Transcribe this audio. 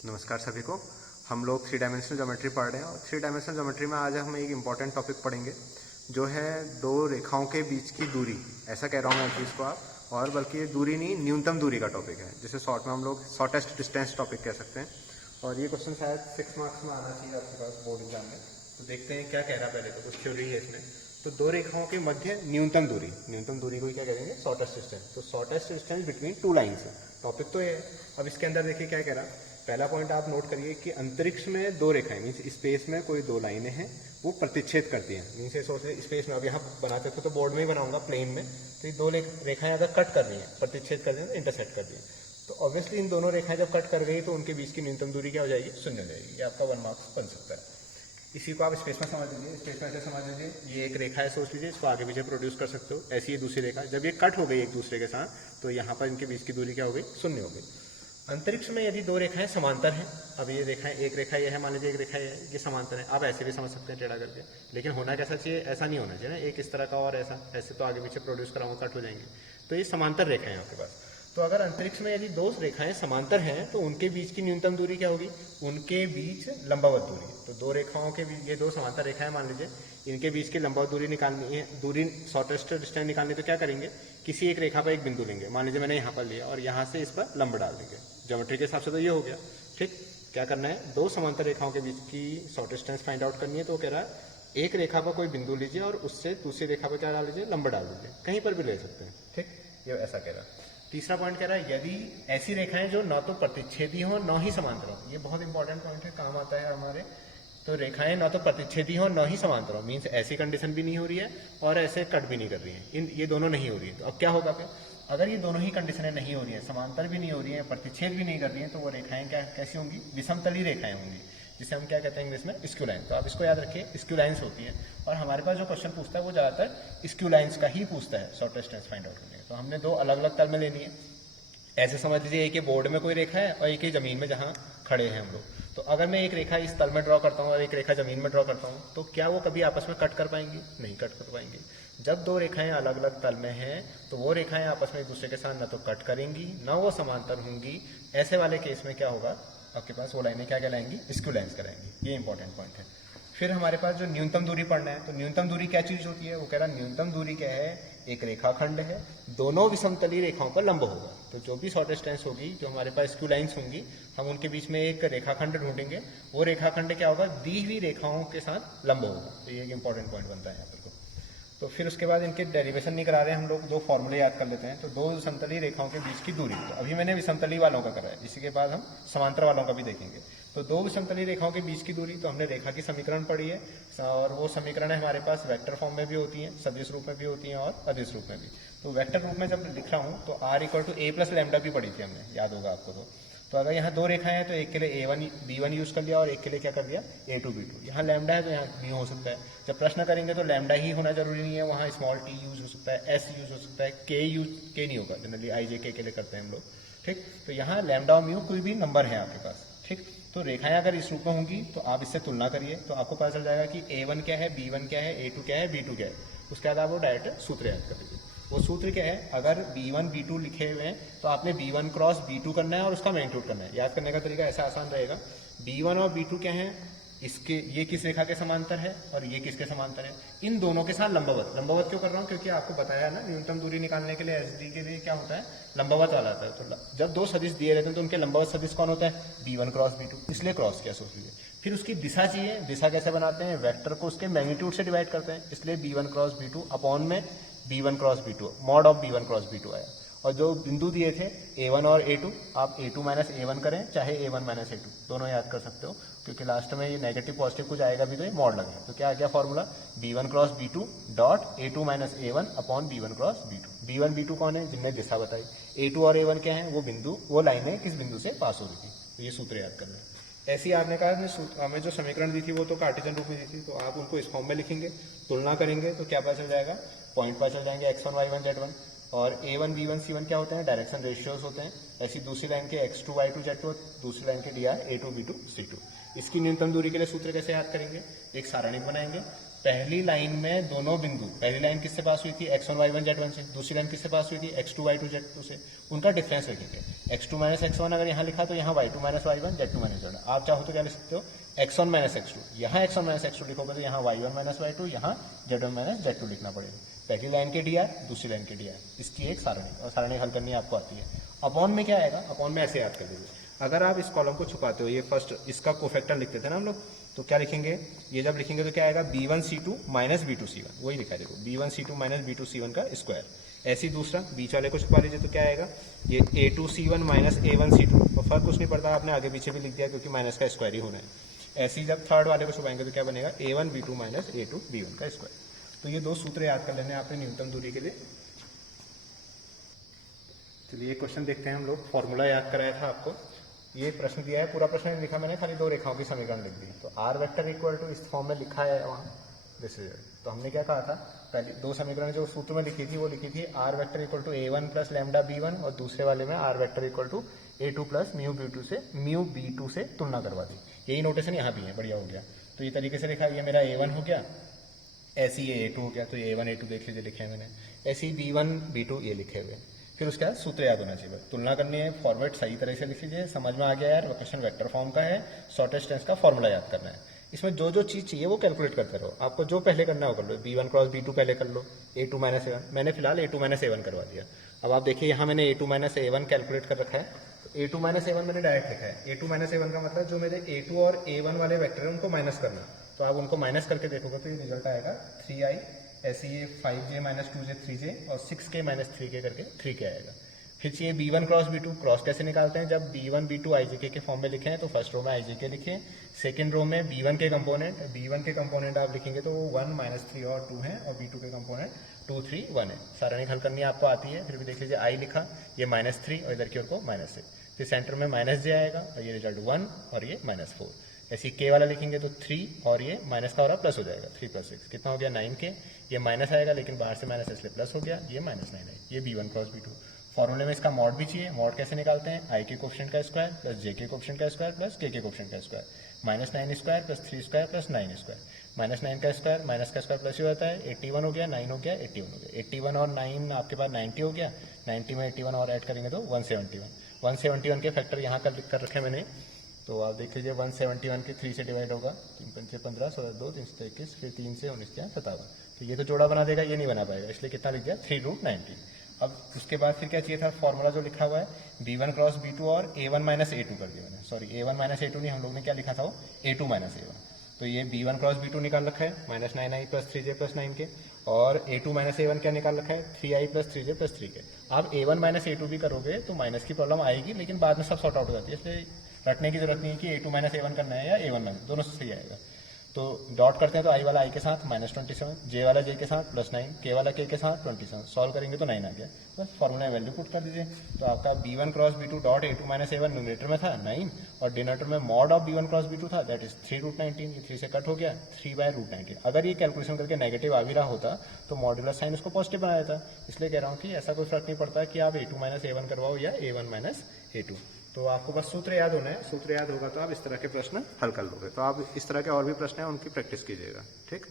नमस्कार सभी को। हम लोग थ्री डायमेंशनल ज्योमेट्री पढ़ रहे हैं और थ्री डायमेंशनल ज्योमेट्री में आज हम एक इम्पॉर्टेंट टॉपिक पढ़ेंगे जो है दो रेखाओं के बीच की दूरी। ऐसा कह रहा हूँ मैं चीज़ को आप, और बल्कि ये दूरी नहीं, न्यूनतम दूरी का टॉपिक है, जिसे शॉर्ट में हम लोग शॉर्टेस्ट डिस्टेंस टॉपिक कह सकते हैं। और ये क्वेश्चन शायद 6 मार्क्स में आना चाहिए आपके पास बोर्ड एग्जाम में। तो देखते हैं क्या कह रहा है। पहले तो कुछ थ्योरी है इसमें। तो दो रेखाओं के मध्य न्यूनतम दूरी को ही क्या कहेंगे? Shortest distance. तो shortest distance between two lines है टॉपिक तो ये है। अब इसके अंदर देखिए क्या कह रहा है। पहला पॉइंट आप नोट करिए कि अंतरिक्ष में दो रेखाएं, मीन्स स्पेस में कोई दो लाइनें हैं, वो प्रतिच्छेद करती हैं। मीन्स ये सोच स्पेस में, अब यहाँ बनाते थे तो बोर्ड में ही बनाऊंगा प्लेन में, तो ये दो रेखाएं अगर कट कर रही हैं, प्रतिच्छेद कर रही हैं, तो इंटरसेक्ट कर रही हैं, तो ऑब्वियसली इन दोनों रेखाएं जब कट कर गई तो उनके बीच की न्यूनतम दूरी क्या हो जाएगी? शून्य हो जाएगी। ये आपका 1 मार्क्स बन सकता है। इसी को आप स्पेस में समझ लीजिए। स्पेस में ऐसे समझ लीजिए, ये एक रेखा है, सोच लीजिए, इसको आगे पीछे प्रोड्यूस कर सकते हो। ऐसी ये दूसरी रेखा, जब ये कट हो गई एक दूसरे के साथ, तो यहाँ पर इनके बीच की दूरी क्या हो गई? शून्य हो गई। अंतरिक्ष में यदि दो रेखाएं समांतर हैं, अब ये रेखाएं, एक रेखा ये है, मान लीजिए एक रेखा ये समांतर है, आप ऐसे भी समझ सकते हैं टेढ़ा करके, लेकिन होना कैसा चाहिए? ऐसा नहीं होना चाहिए ना, एक इस तरह का और ऐसा, ऐसे तो आगे पीछे प्रोड्यूस कराऊंगा कट हो जाएंगे। तो ये समांतर रेखाएं आपके पास। तो अगर अंतरिक्ष में यदि दो रेखाएं समांतर हैं तो उनके बीच की न्यूनतम दूरी क्या होगी? उनके बीच लंबवत दूरी। तो दो रेखाओं के बीच, ये दो समांतर रेखाएं मान लीजिए, इनके बीच की लंबवत दूरी निकालनी है, दूरी शॉर्टेस्ट डिस्टेंस निकालनी, तो क्या करेंगे? किसी एक रेखा पर एक बिंदु लेंगे, मान लीजिए मैंने यहाँ पर लिया, और यहाँ से इस पर लंब डाल देंगे। ज्योमेट्री के हिसाब से तो ये हो गया। ठीक, क्या करना है? दो समांतर रेखाओं के बीच की शॉर्टेस्ट डिस्टेंस फाइंड आउट करनी है। तो वो कह रहा है एक रेखा पर कोई बिंदु लीजिए और उससे दूसरी रेखा पर क्या डाल लीजिए? लंब डाल दीजिए, कहीं पर भी ले सकते हैं। ठीक, ये ऐसा कह रहा है। तीसरा पॉइंट कह रहा है यदि ऐसी रेखाएं जो न तो प्रतिच्छेदी हो न ही समांतर हो। ये बहुत इंपॉर्टेंट पॉइंट है, काम आता है हमारे। तो रेखाएं न तो प्रतिच्छेदी हो न ही समांतर हो, मीन्स ऐसी कंडीशन भी नहीं हो रही है और ऐसे कट भी नहीं कर रही है, ये दोनों नहीं हो रही है। तो अब क्या होगा फिर? अगर ये दोनों ही कंडीशनें नहीं हो रही है, समांतर भी नहीं हो रही है, प्रतिच्छेद भी नहीं कर रही है, तो वो रेखाएं क्या कैसी होंगी? विषमतली रेखाएं होंगी, जिसे हम क्या कहते हैं इंग्लिश में? Skew line. तो आप इसको याद रखिए, स्क्यू लाइन्स होती है। और हमारे पास जो क्वेश्चन पूछता है वो ज़्यादातर स्क्यू लाइन्स का ही पूछता है शॉर्टेस्ट डिस्टेंस फाइंड आउट करने का। तो हमने दो अलग अलग तल में लेनी है। ऐसे समझ लीजिए एक ये बोर्ड में कोई रेखा है और एक ही जमीन में जहाँ खड़े हैं हम लोग। तो अगर मैं एक रेखा इस तल में ड्रॉ करता हूँ और एक रेखा जमीन में ड्रॉ करता हूँ, तो क्या वो कभी आपस में कट कर पाएंगी? नहीं कट कर पाएंगी। जब दो रेखाएं अलग अलग तल में हैं तो वो रेखाएं आपस में एक दूसरे के साथ न तो कट करेंगी न वो समांतर होंगी। ऐसे वाले केस में क्या होगा? आपके पास वो लाइनें क्या कहलाएंगी? Skew lines कहलाएंगी। ये इंपॉर्टेंट पॉइंट है। फिर हमारे पास जो न्यूनतम दूरी पढ़ना है, तो न्यूनतम दूरी क्या चीज़ होती है? वो कह रहा है न्यूनतम दूरी क्या है? एक रेखाखंड है, दोनों विषमतली रेखाओं पर लंब होगा। तो जो भी शॉर्टेस्ट डिस्टेंस होगी, जो हमारे पास स्क्यू लाइन्स होंगी, हम उनके बीच में एक रेखाखंड ढूंढेंगे। वो रेखाखंड क्या होगा? दी हुई रेखाओं के साथ लंब होगा। तो ये एक इंपॉर्टेंट पॉइंट बनता है यहाँ पर। तो फिर उसके बाद इनके डेरिवेशन नहीं करा रहे हम लोग, दो फॉर्मूले याद कर लेते हैं। तो दो विषमतली रेखाओं के बीच की दूरी, तो अभी मैंने विषमतली वालों का करा है, इसी के बाद हम समांतर वालों का भी देखेंगे। तो दो विषमतली रेखाओं के बीच की दूरी, तो हमने रेखा की समीकरण पढ़ी है, और वो समीकरण है हमारे पास वेक्टर फॉर्म में भी होती हैं, सदिश रूप में भी होती हैं और अदिश रूप में भी। तो वेक्टर रूप में जब लिख रहा हूँ तो r = a + लैम्डा भी पढ़ी थी हमने, याद होगा आपको। तो अगर यहाँ दो रेखाएं हैं तो एक के लिए a1 b1 यूज कर लिया और एक के लिए क्या कर दिया? a2 b2। यहाँ लैम्डा है तो यहाँ म्यू हो सकता है। जब प्रश्न करेंगे तो लैम्डा ही होना जरूरी नहीं है, वहाँ स्मॉल t यूज हो सकता है, s यूज हो सकता है, k नहीं होगा, जनरली i j k के लिए करते हैं हम लोग। ठीक, तो यहाँ लैम्डा और म्यू कोई भी नंबर है आपके पास। ठीक, तो रेखाएं अगर इस रूप में होंगी तो आप इससे तुलना करिए, तो आपको पता चल जाएगा कि a1 क्या है, b1 क्या है, a2 क्या है, b2 क्या है। उसके बाद आप वो डायरेक्ट सूत्र याद कर लीजिए। वो सूत्र क्या है? अगर b1 b2 लिखे हुए हैं तो आपने b1 क्रॉस b2 करना है और उसका मैग्नीट्यूड करना है। याद करने का तरीका ऐसा आसान रहेगा, b1 और b2 क्या है? इसके, ये किस रेखा के समांतर है और ये किसके समांतर है? इन दोनों के साथ लंबवत। लंबवत क्यों कर रहा हूँ? क्योंकि आपको बताया ना, न्यूनतम दूरी निकालने के लिए एसडी के लिए क्या होता है? लंबवत वाला आता है। तो जब दो सदिश दिए रहते हैं तो उनके लंबवत सदिश कौन होता है? b1 क्रॉस b2, इसलिए क्रॉस किया, सोच लीजिए। फिर उसकी दिशा चाहिए, दिशा कैसे बनाते हैं? वेक्टर को उसके मैग्नीट्यूड से डिवाइड करते हैं, इसलिए b1 क्रॉस b2 अपॉन में b1 cross b2, mod of b1 cross b2 आया। और जो बिंदु दिए थे a1 और a2, आप a2 माइनस a1 करें चाहे a1 माइनस a2, दोनों याद कर सकते हो, क्योंकि लास्ट में ये नेगेटिव पॉजिटिव कुछ आएगा भी तो ये मॉड लगेगा। तो क्या आ गया formula? b1 cross b2 dot a2 minus a1 upon b1 cross b2। b1 b2 कौन है? जिनने दिशा बताई। a2 और a1 क्या है? वो बिंदु, वो लाइनें किस बिंदु से पास हो रही थी। तो ये सूत्र याद करना है। ऐसे ही आपने कहा हमें जो समीकरण दी थी वो तो कार्टेशियन रूप में दी थी, तो आप उनको इस फॉर्म में लिखेंगे, तुलना करेंगे तो क्या पता चल जाएगा? पॉइंट पता चल जाएंगे, x1 y1 z1। और a1 b1 c1 क्या होते हैं? डायरेक्शन रेशियोज होते हैं। ऐसी दूसरी लाइन के x2 y2 z2, दूसरी लाइन के dr a2 b2 c2। इसकी न्यूनतम दूरी के लिए सूत्र कैसे याद करेंगे? एक सारणिक बनाएंगे, पहली लाइन में दोनों बिंदु, पहली लाइन किससे पास हुई थी, x1 y1 z1 से, दूसरी लाइन किससे पास हुई थी, x2 y2 z2 से, उनका डिफरेंस लिखेंगे। x2 माइनस x1 अगर यहाँ लिखा तो यहाँ y2 minus y1 z2 minus z1। आप चाहो तो क्या लिख सकते हो, x1 माइनस x2, यहाँ x1 माइनस x2 लिखोगे तो यहाँ y1 माइनस y2, यहाँ z1 माइनस z2 लिखना पड़ेगा। पहली लाइन के dr, दूसरी लाइन के dr, इसकी एक सारणी, और सारणी हल करनी आपको आती है। अपॉन में क्या आएगा, अपॉन में ऐसे याद कर लीजिए, अगर आप इस कॉलम को छुपाते हो, ये फर्स्ट इसका कोफैक्टर लिखते थे ना हम लोग, तो क्या लिखेंगे, ये जब लिखेंगे तो क्या आएगा, b1c2 माइनस b2c1, वही लिखा है देखो, b1c2 माइनस b2c1 का स्क्वायर। ऐसे ही दूसरा बीच वाले को छुपा लीजिए तो क्या आएगा, ये a2c1 माइनस a1c2, तो फर्क कुछ नहीं पड़ता, आपने आगे पीछे भी लिख दिया क्योंकि माइनस का स्क्वायर ही होना है। ऐसे ही जब थर्ड वाले को छुपाएंगे तो क्या बनेगा, a1b2 माइनस a2b1 का स्क्वायर। तो ये दो सूत्र याद कर लेने आपने न्यूनतम दूरी के लिए। चलिए क्वेश्चन देखते हैं हम लोग, फॉर्मूला याद कराया था आपको, ये प्रश्न दिया है, पूरा प्रश्न नहीं लिखा मैंने, खाली दो रेखाओं की समीकरण लिख दी। तो आर वेक्टर इक्वल टू इस फॉर्म में लिखा है वहाँ, दिस इज इट। तो हमने क्या कहा था, पहले दो समीकरण जो सूत्र में लिखी थी वो लिखी थी r vector equal to a1 plus lambda b1, और दूसरे वाले में r vector equal to a2 plus mu b2 से तुलना करवा दी। यही नोटेशन यहाँ भी है, बढ़िया हो गया। तो ये तरीके से लिखा, ये मेरा a1 हो गया, ऐसे ही a2 हो गया, तो ये a1 a2 देख लीजिए लिखे हैं मैंने, ऐसे ही b1 b2 ये लिखे हुए। फिर उसके बाद सूत्र याद होना चाहिए, तुलना करनी है, फॉर्मेट सही तरह से लिख लीजिए, समझ में आ गया यार, क्वेश्चन वेक्टर फॉर्म का है, शॉर्टेस्ट टेंस का फॉर्मूला याद करना है। इसमें जो जो चीज़ चाहिए वो कैलकुलेट करते रहो, आपको जो पहले करना है वो कर लो, b1 क्रॉस b2 पहले कर लो, a2 माइनस a1, मैंने फिलहाल a2 माइनस a1 करवा दिया। अब आप देखिए यहाँ मैंने a2 माइनस a1 कैलकुलेट कर रखा है, तो a2 माइनस a1 मैंने डायरेक्ट लिखा है। a2 माइनस a1 का मतलब जो मेरे a2 और a1 वाले वेक्टर है उनको माइनस करना, तो आप उनको माइनस करके देखोगे तो ये रिजल्ट आएगा 3i, ऐसे ये 5j माइनस 2j 3j, और 6k माइनस 3k करके 3k आएगा। फिर चाहिए b1 क्रॉस b2, क्रॉस कैसे निकालते हैं, जब b1 b2 ijk के फॉर्म में लिखे हैं तो फर्स्ट रो में ijk लिखे, सेकंड रो में b1 के कंपोनेंट आप लिखेंगे तो वो 1 माइनस 3 और 2 है, और b2 के कंपोनेंट 2 3 1 है। सारणी हल करनी आपको आती है, फिर भी देख लीजिए i लिखा, ये -3 और इधर की ओर को -6, फिर सेंटर में -j आएगा और ये रिजल्ट 1 और ये -4। ऐसे ही k वाला लिखेंगे तो 3 और ये माइनस का और प्लस हो जाएगा, 3 + 6 कितना हो गया 9k, ये माइनस आएगा लेकिन बाहर से माइनस इसलिए प्लस हो गया, ये -9 है। ये b1 क्रॉस b2। फॉर्मूले में इसका मॉड भी चाहिए, मॉड कैसे निकालते हैं, i के कोफिशिएंट का स्क्वायर प्लस j के कोफिशिएंट का स्क्वायर प्लस k के कोफिशिएंट का square, -9 square plus 3 square plus 9 square, -9 का स्क्वायर माइनस का स्क्वायर प्लस ही होता है, 81 हो गया, 9 हो गया, 81 हो गया, 81 और 9 आपके पास 90 हो गया, 90 में 81 और ऐड करेंगे तो 171 के फैक्टर यहाँ कर लिख कर रखे मैंने, तो आप देख लीजिए 171 के 3 से डिवाइड होगा, 3 पंचे 15, 16 2 3 से 21, फिर 3 से 19 57, तो ये तो जोड़ा बना देगा, ये नहीं बना पाएगा, इसलिए कितना लिख दिया 3√90। अब उसके बाद फिर क्या चाहिए था, फॉर्मूला जो लिखा हुआ है b1 क्रॉस b2 और a1 माइनस a2 कर दिया मैंने, सॉरी a1 माइनस a2 नहीं, हम लोग ने क्या लिखा था वो a2 माइनस a1, तो ये b1 क्रॉस b2 निकाल रखा है -9i plus 3j plus 9k, और a2 माइनस a1 क्या निकाल रखा है 3i plus 3j plus 3k। आप a1 माइनस a2 भी करोगे तो माइनस की प्रॉब्लम आएगी, लेकिन बाद में सब सॉर्ट आउट हो जाती है, इसलिए रटने की जरूरत नहीं है कि a2 माइनस a1 करना है या a1 माइनस, दोनों से सही आएगा। तो डॉट करते हैं तो i वाला i के साथ -27, j वाला j के साथ +9, k वाला k के साथ 27, सॉल्व करेंगे तो 9 आ गया, बस फॉर्मूला में वैल्यू पुट कर दीजिए। तो आपका b1 cross b2 dot a2 minus a1 numerator में था 9, और डिनोमिनेटर में mod of b1 cross b2 था, दैट इज 3√19, ये 3 से कट हो गया 3/√19। अगर ये कैलकुलेशन करके नेगेटिव आ भी रहा होता तो मॉड्यूलर साइन उसको पॉजिटिव बनाया था, इसलिए कह रहा हूँ कि ऐसा कोई फर्क नहीं पड़ता कि आप a2 माइनस a1 करवाओ या a1 माइनस a2, तो आपको बस सूत्र याद होना है, सूत्र याद होगा तो आप इस तरह के प्रश्न हल कर लोगे। तो आप इस तरह के और भी प्रश्न हैं उनकी प्रैक्टिस कीजिएगा, ठीक।